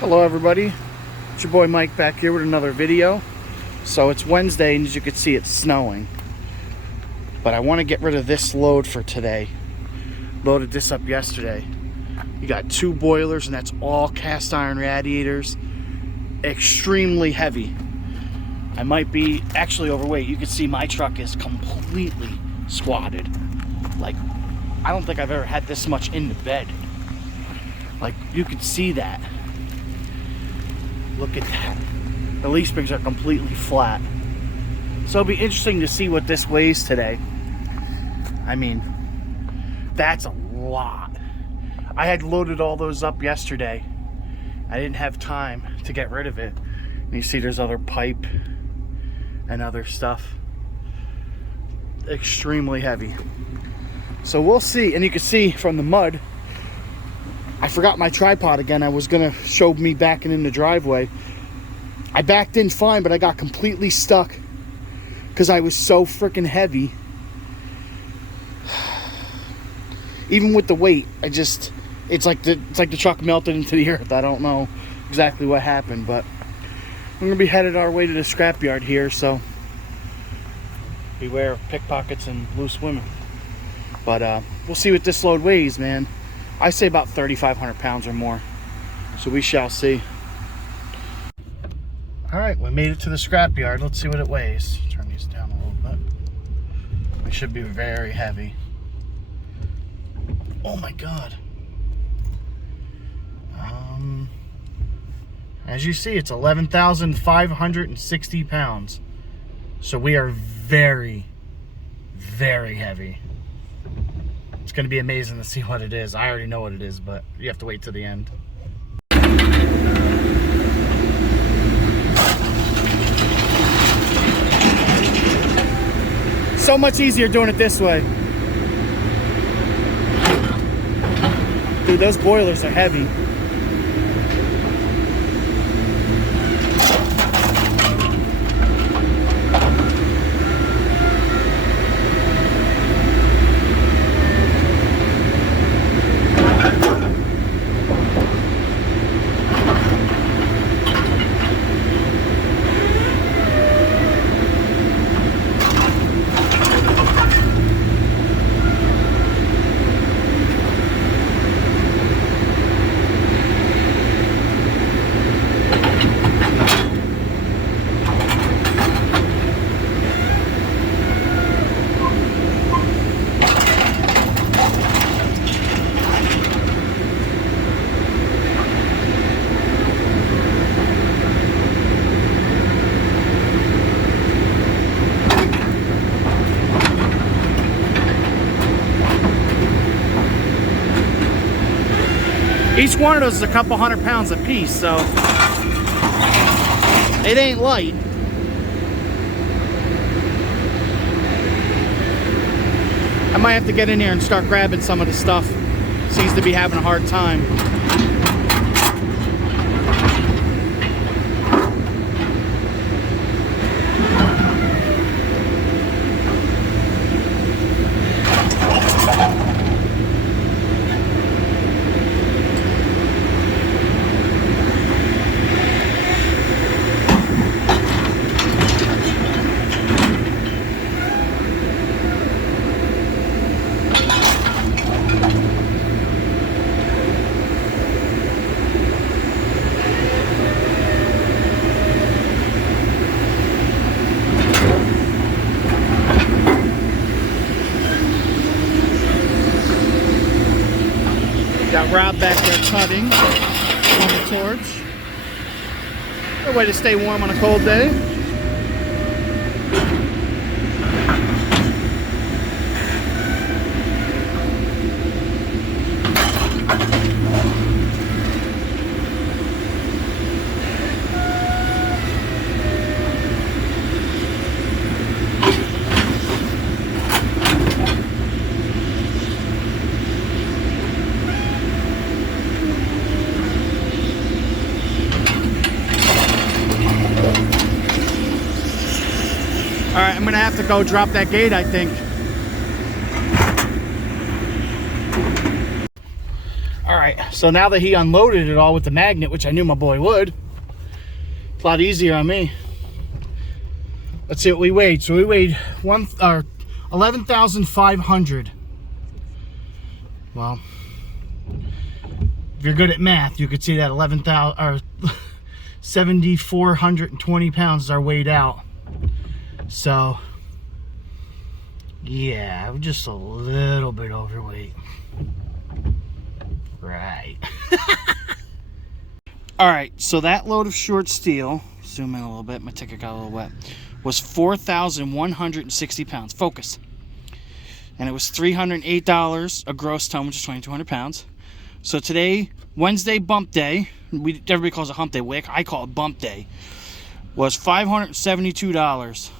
Hello everybody, it's your boy Mike back here with another video. So it's Wednesday and as you can see it's snowing. But I want to get rid of this load for today. Loaded this up yesterday. You got 2 boilers and that's all cast iron radiators. Extremely heavy. I might be actually overweight. You can see my truck is completely squatted. Like, I don't think I've ever had this much in the bed. Like, you could see that. Look at that. The leaf springs are completely flat. So it'll be interesting to see what this weighs today. I mean, that's a lot. I had loaded all those up yesterday. I didn't have time to get rid of it. And you see there's other pipe and other stuff. Extremely heavy. So we'll see. And you can see from the mud, I forgot my tripod again. I was gonna show me backing in the driveway. I backed in fine, but I got completely stuck because I was so freaking heavy. Even with the weight, it's like the truck melted into the earth. I don't know exactly what happened, but we're gonna be headed our way to the scrapyard here, so beware of pickpockets and loose women. But we'll see what this load weighs, man. I say about 3,500 pounds or more. So we shall see. All right, we made it to the scrapyard. Let's see what it weighs. Turn these down a little bit. It should be very heavy. Oh my God. As you see, it's 11,560 pounds. So we are very, very heavy. It's going to be amazing to see what it is. I already know what it is, but you have to wait till the end. So much easier doing it this way. Dude, those boilers are heavy. Each one of those is a couple 100 pounds a piece, so it ain't light. I might have to get in here and start grabbing some of the stuff. Seems to be having a hard time. Got Rob back there cutting on the torch. Good way to stay warm on a cold day. All right, I'm gonna have to go drop that gate, I think. All right. right, so now that he unloaded it all with the magnet, which I knew my boy would, it's a lot easier on me. Let's see what we weighed. So we weighed 11,500. Well, if you're good at math, you could see that 11,000 or 7,420 pounds are weighed out. So yeah, we're just a little bit overweight. Right. Alright, so that load of short steel, zoom in a little bit, my ticket got a little wet, was 4,160 pounds. Focus. And it was $308 a gross ton, which is 2,200 pounds. So today, Wednesday bump day, everybody calls it hump day, I call it bump day, was $572.